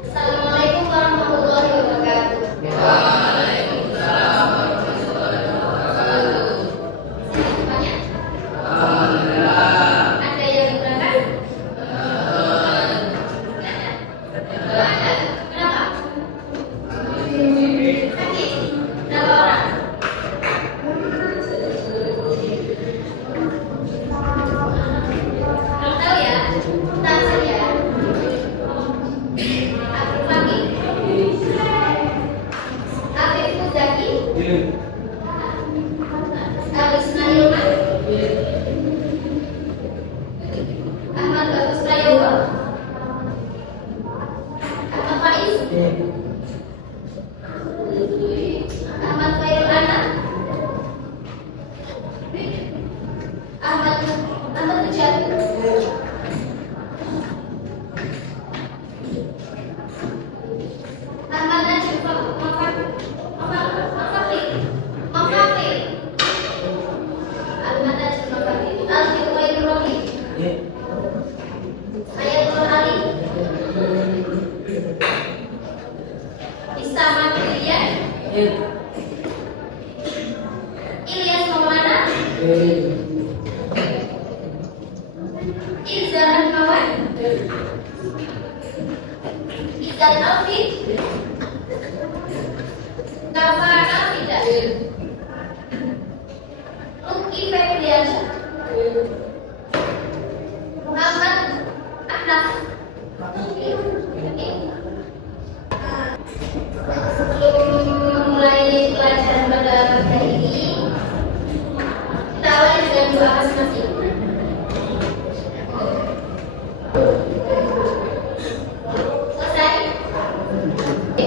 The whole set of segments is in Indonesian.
Assalamualaikum warahmatullahi wabarakatuh. Waalaikumsalam warahmatullahi wabarakatuh. Semuanya Alhamdulillah. ada yang berangkat? Ada? Kenapa? Sakit? Berapa orang? Kalau tahu ya, tahu saja. Akhir pagi. Akhir Muzaki. Alisna Ilman. Ahmad Bagus Prayogo. Ahmad Faiz. Ahmad Khairul Anam. Ahmad Mujahid. Ahmad Najib Mafakri. Ahmad Najib Mafakri. Alfie Khairul Rohim. Hayatul Ali. Isama Pilihan. Ilyas Maulana. Izzal Rahmawan. Izzal Alfid. Gafar Alfida. Luki Febriansyah. Muhammad Ahnaf. Sebelum memulai pelajaran pada pagi ini, kita awali dengan doa masing-masing. Selesai? Oke.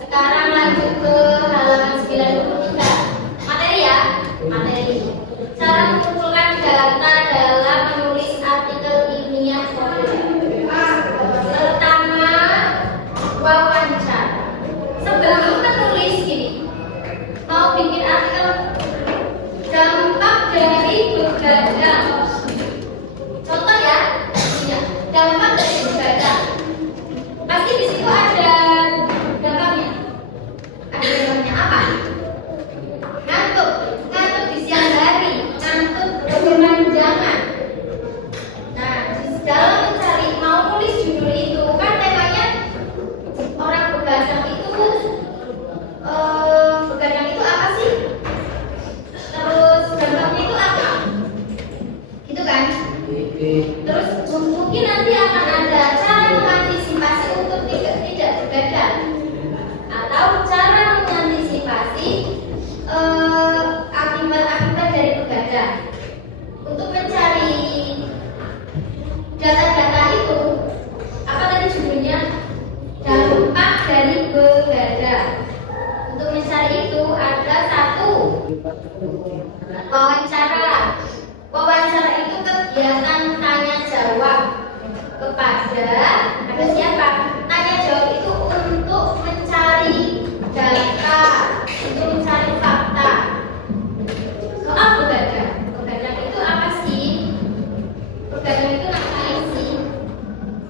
Sekarang lanjut ke halaman 93. Materi ya? Materi. Cara mengumpulkan data dalam menulis artikel ilmiah populer. Pertama, wawancara. Sebelum menulis gini, mau bikin artikel dampak dari begadang. Contoh ya, ini ya, dampak dari begadang. Pasti di situ ada dampaknya. Ada dampaknya apa? Ngantuk, ngantuk di siang hari, ngantuk berkepanjangan. Nah, dalam mencari mau nulis judul itu kan temanya orang begadang itu apa sih? Terus dampaknya itu apa? Gitu kan? Terus mungkin nanti akan ada cara mengantisipasi untuk tidak begadang atau cara mengantisipasi akibat-akibat dari begadang. Untuk mencari data-data itu, apa tadi judulnya? Dampak dari begadang. Untuk mencari itu ada satu, wawancara. Wawancara itu kegiatan tanya jawab kepada ada siapa? Tanya jawab itu untuk mencari data, untuk mencari fakta soal begadang. Begadang itu apa sih? Begadang itu ngapain sih?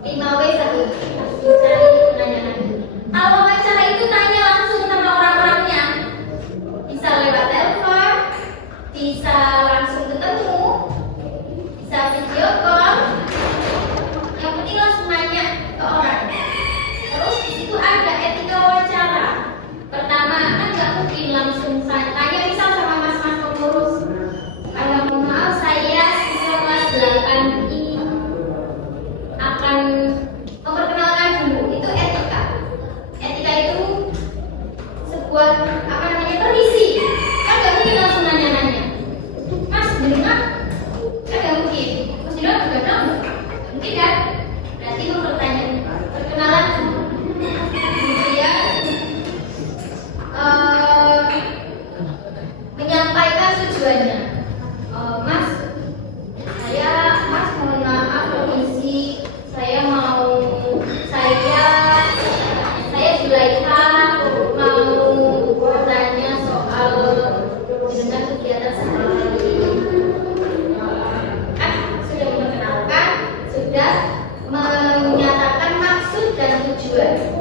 5W1 mencari nanya-nanya. Kalau wawancara itu tanya langsung sama orang-orangnya, bisa lewat telepon, bisa langsung ketemu, bisa video call. Yang penting langsung nanya ke orang. Terus di situ ada etika wawancara. Pertama, kan nggak mungkin langsung tanya misal sama mas-mas pengurus. Mohon maaf, saya siswa kelas 8 ini akan memperkenalkan dulu. Itu etika. Etika itu sebuah apa namanya, permisi. Kan nggak mungkin langsung nanya-nanya. Mas, di rumah? Kan nggak mungkin. Mas, di rumah begadang? Mungkin kan? Berarti mempertanya. Perkenalan dulu. Kemudian menyampaikan tujuannya. Mas, mohon maaf, permisi, saya Zulaiha mau bertanya soal dengan kegiatan sehari-hari. Sudah menyatakan maksud dan tujuan.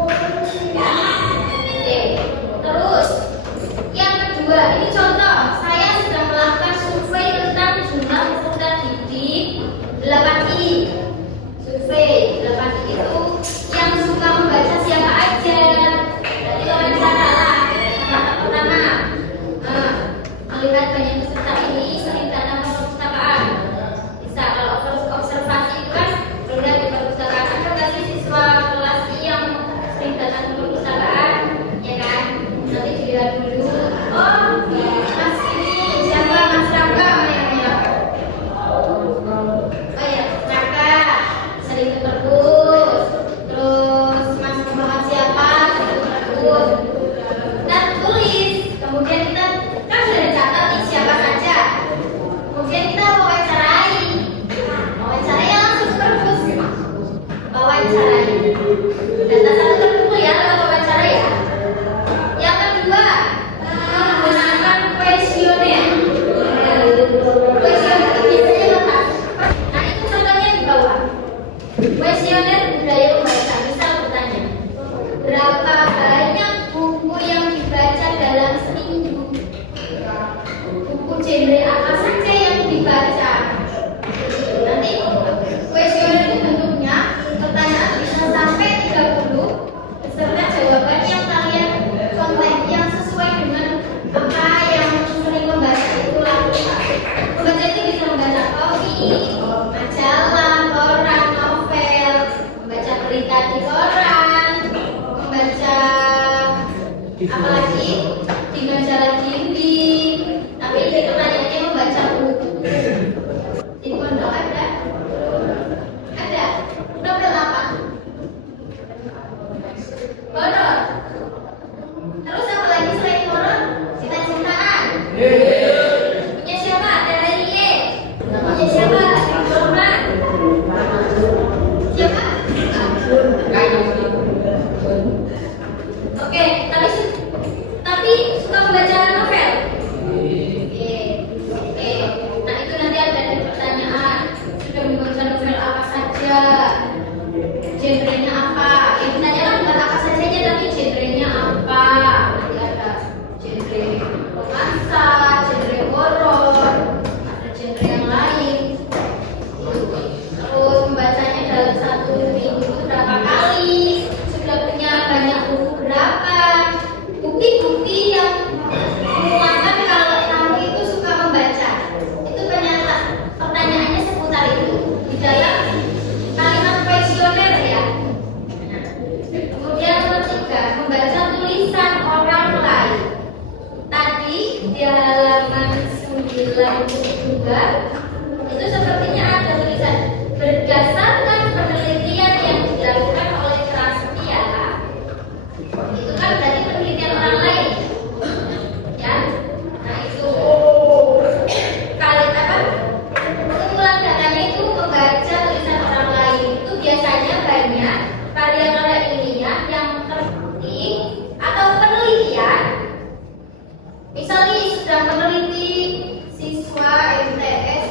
Apalagi di majalah dinding. Tapi ini pertanyaannya membaca buku. Di pondok ada? Ada. Novel apa? Horor. Terus apa lagi selain horor? Cinta-cintaan. Punya siapa? Terelie. Punya siapa? Roman. Siapa? Oke, tapi suka membaca novel. Oke. Nah itu nanti ada di pertanyaan. Sudah membaca novel apa saja? Genrenya apa? Yang ditanyakan bukan apa saja, tapi genrenya apa? Nanti ada genre romansa, genre horor, ada genre yang lain. Terus membacanya dalam satu minggu berapa kali? Sudah punya banyak buku berapa? Bukti-bukti yang menguatkan kalau kamu itu suka membaca. Itu pertanyaannya seputar itu di dalam kalimat kuesioner ya. Kemudian nomor 3, membaca tulisan orang lain. Tadi di halaman 92 itu sepertinya ada tulisan berdasarkan penelitian yang dilakukan oleh Prasetya. Itu kan berarti penelitian orang lain, ya. Nah itu kalian apa? Kumpulan datanya itu membaca tulisan orang lain. Itu biasanya banyak karya-karya ilmiah yang terpetik atau penelitian. Misalnya sedang meneliti siswa MTS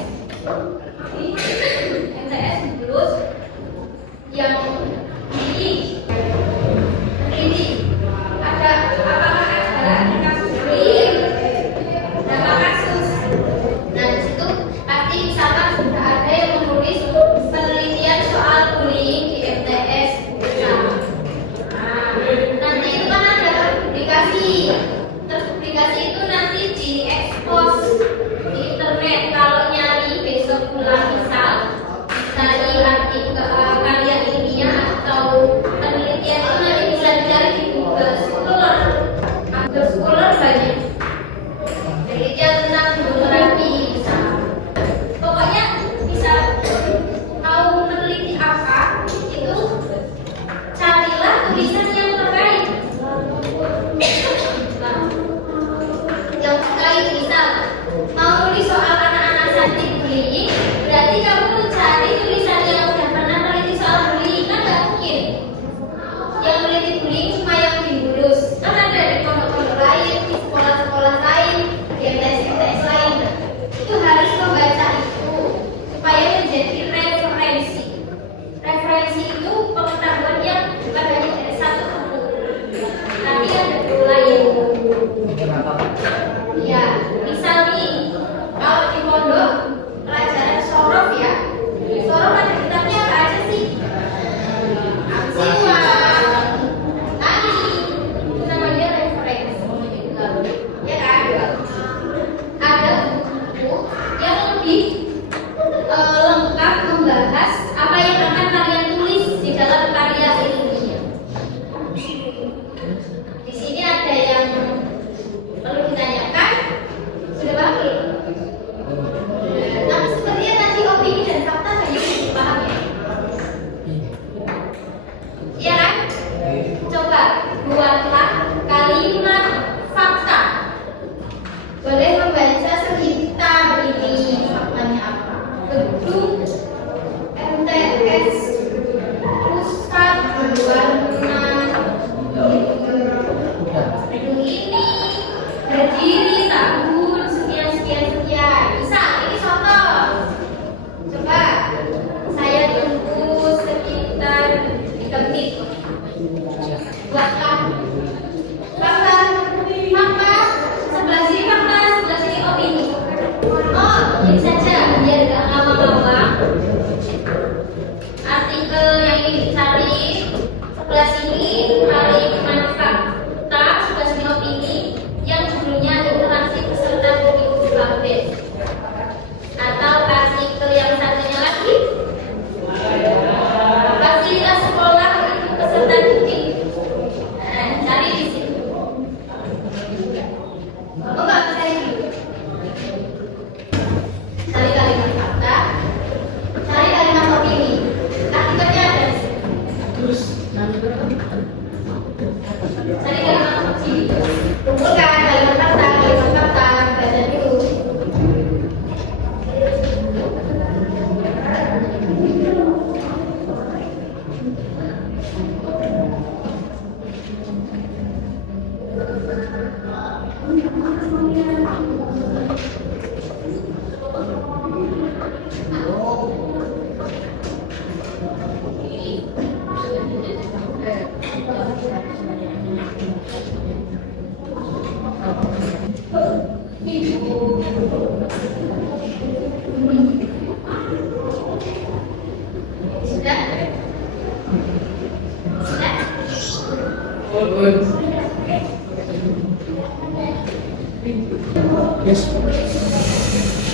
Yes.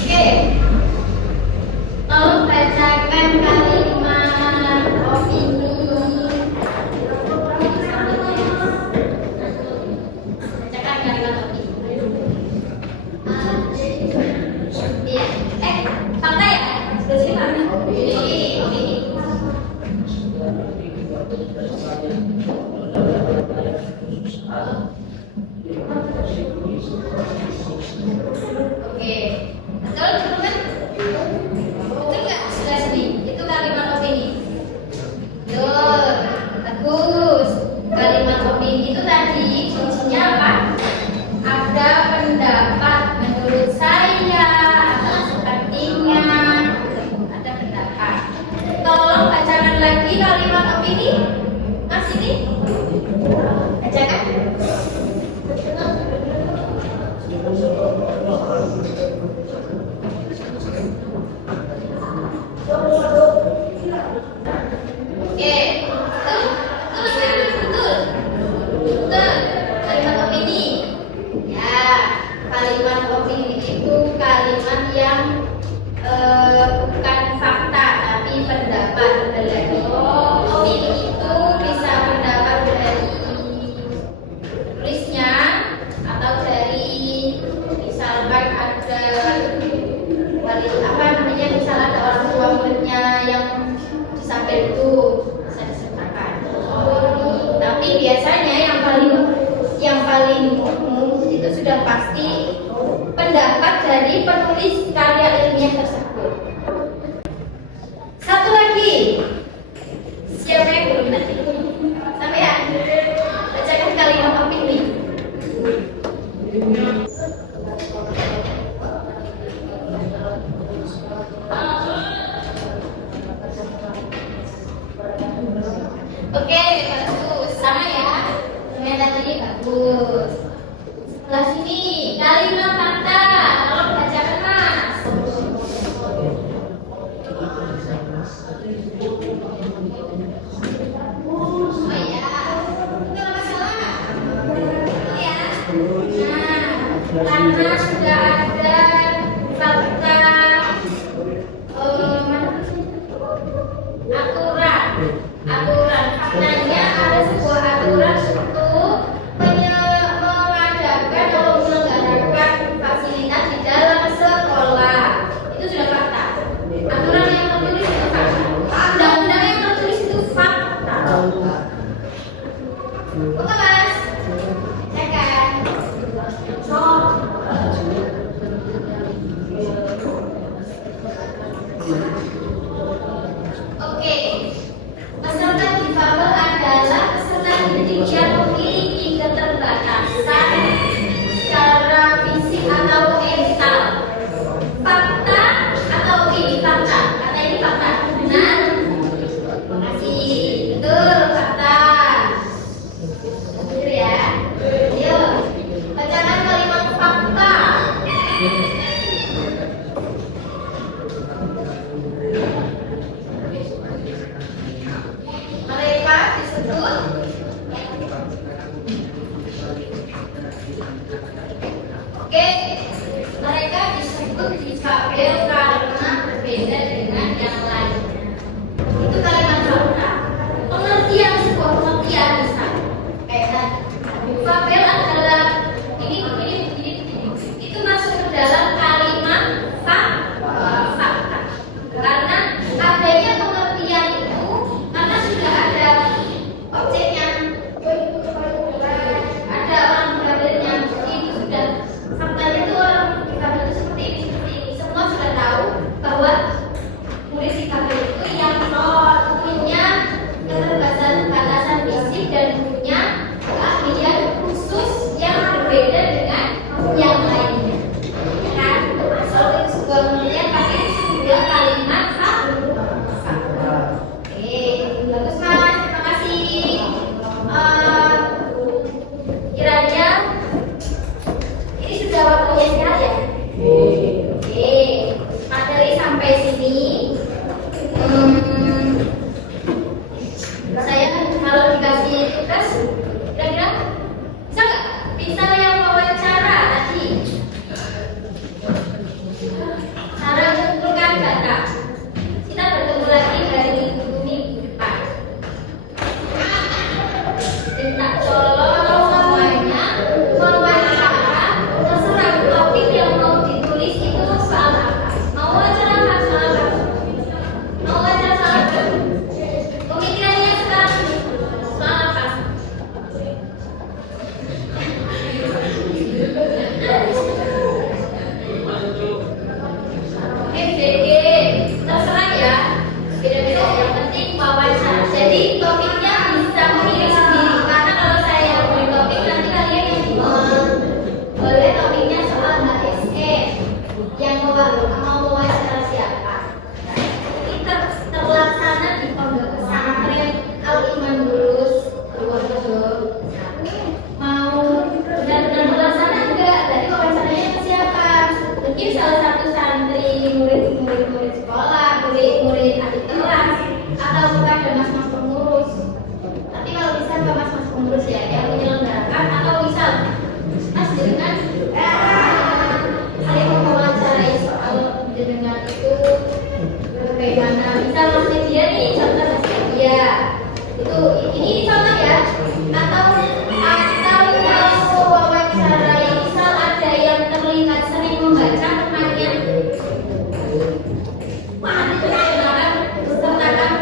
Oke. Tolong bacakan kalimat opini. Bacakan kalimat opini. Iya. Fakta ya? Sebelah sini mana? Ini opini. Oke, betul teman-teman? Betul nggak sebelah sini? Itu kalimat opini. Betul, bagus. Kalimat opini itu tadi kuncinya apa? Ada pendapat menurut saya, atau sepertinya ada pendapat. Tolong bacakan lagi kalimat opini. Mas ini, bacakan. Oke, betul. Kalimat opini. Ya, kalimat opini itu kalimat yang bukan fakta tapi pendapat. Lagi. Opini itu bisa pendapat dari tulisnya atau dari misalkan ada misal ada orang tua muridnya yang disampaikan itu bisa disertakan. Tapi biasanya yang paling umum itu sudah pasti pendapat dari penulis karya ilmiah tersebut. Satu lagi, siapa yang belum tadi? Sampai ya, bacakan kalimat opini. Oke, bagus. Sama ya. Yang tadi bagus. Sebelah sini, kalimat fakta. Tolong bacakan, Mas. Oh iya. Enggak masalah. Ya. Nah, karena sudah ada fakta aturan faktanya ada sebuah aturan untuk mengadakan atau menyelenggarakan fasilitas di dalam sekolah. Itu sudah fakta. Aturan yang tertulis itu fakta. Undang-undang yang tertulis itu fakta. Oke, Mas. Cekkan. Oke. Peserta di kelas atau kepada mas-mas pengurus. Tapi kalau bisa ke mas-mas pengurus ya yang menyelenggarakan, atau misal mas dengan saya mau mewawancarai soal dengan itu bagaimana, misal mas media nih, contoh mas media itu ini contoh ya, atau mau wawancarai misal ada yang terlihat sering membaca temannya. Wah, itu kenalan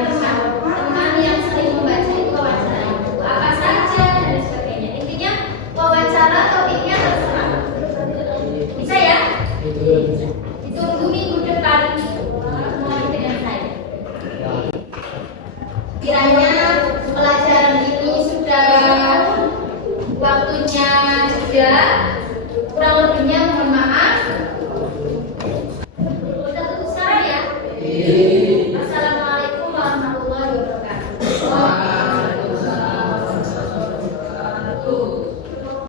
teman yang sering membaca itu wawancara itu apa saja dan sebagainya. Intinya wawancara topiknya terserah. Bisa ya? Ditunggu minggu depan mulai dengan saya. Kiranya